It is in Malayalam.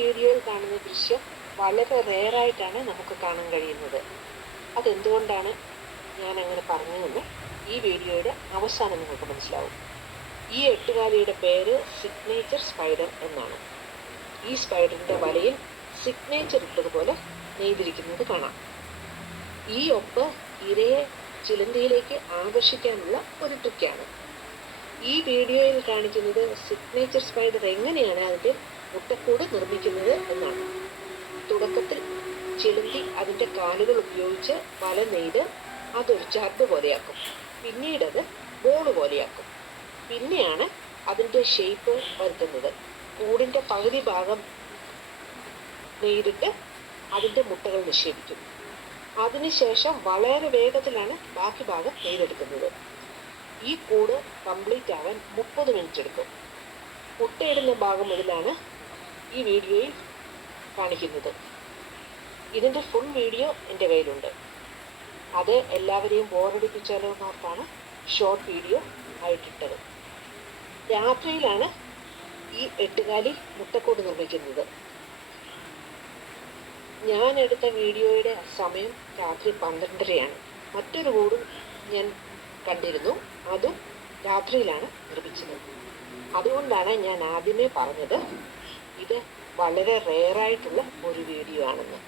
വീഡിയോയിൽ കാണുന്ന ദൃശ്യം വളരെ റെയറായിട്ടാണ് നമുക്ക് കാണാൻ കഴിയുന്നത്. അതെന്തുകൊണ്ടാണ് ഞാൻ അങ്ങനെ പറഞ്ഞതെന്ന് ഈ വീഡിയോയുടെ അവസാനം നിങ്ങൾക്ക് മനസ്സിലാവും. ഈ എട്ടുകാലിയുടെ പേര് സിഗ്നേച്ചർ സ്പൈഡർ എന്നാണ്. ഈ സ്പൈഡറിൻ്റെ വലയിൽ സിഗ്നേച്ചർ ഇട്ടതുപോലെ നെയ്തിരിക്കുന്നത് കാണാം. ഈ ഒപ്പ് ഇരയെ ചിലന്തിയിലേക്ക് ആകർഷിക്കാനുള്ള ഒരു ട്രിക്കാണ്. ഈ വീഡിയോയിൽ കാണിക്കുന്നത് സിഗ്നേച്ചർ സ്പൈഡർ എങ്ങനെയാണ് അതിൻ്റെ മുട്ടക്കൂട് നിർമ്മിക്കുന്നത് എന്നാണ്. തുടക്കത്തിൽ ചിലന്തി അതിൻ്റെ കാലുകൾ ഉപയോഗിച്ച് വല നെയ്ത് അതൊരു ചർബ് പോലെയാക്കും. പിന്നീട് അത് ബോൾ പോലെയാക്കും. പിന്നെയാണ് അതിൻ്റെ ഷേപ്പ് വരുത്തുന്നത്. കൂടിൻ്റെ പകുതി ഭാഗം നെയ്തിട്ട് അതിൻ്റെ മുട്ടകൾ നിക്ഷേപിക്കും. അതിനുശേഷം വളരെ വേഗത്തിലാണ് ബാക്കി ഭാഗം നെയ്തെടുക്കുന്നത്. ഈ കൂട് കംപ്ലീറ്റ് ആവാൻ 30 മിനിറ്റ് എടുക്കും. മുട്ടയിടുന്ന ഭാഗം മുതലാണ് ഈ വീഡിയോയിൽ കാണിക്കുന്നത്. ഇതിൻ്റെ ഫുൾ വീഡിയോ എൻ്റെ കയ്യിലുണ്ട്. അത് എല്ലാവരെയും ബോറടിപ്പിച്ചാലോ എന്നോർത്താണ് ഷോർട്ട് വീഡിയോ ആയിട്ടിട്ടത്. രാത്രിയിലാണ് ഈ എട്ടുകാലി മുട്ടക്കൂട് നിർമ്മിക്കുന്നത്. ഞാൻ എടുത്ത വീഡിയോയുടെ സമയം രാത്രി 12:30 മറ്റൊരു കൂടും ഞാൻ കണ്ടിരുന്നു, അതും രാത്രിയിലാണ് നിർമ്മിച്ചത്. അതുകൊണ്ടാണ് ഞാൻ ആദ്യമേ പറഞ്ഞത് ഇത് വളരെ റെയറായിട്ടുള്ള ഒരു വീഡിയോ ആണെന്ന്.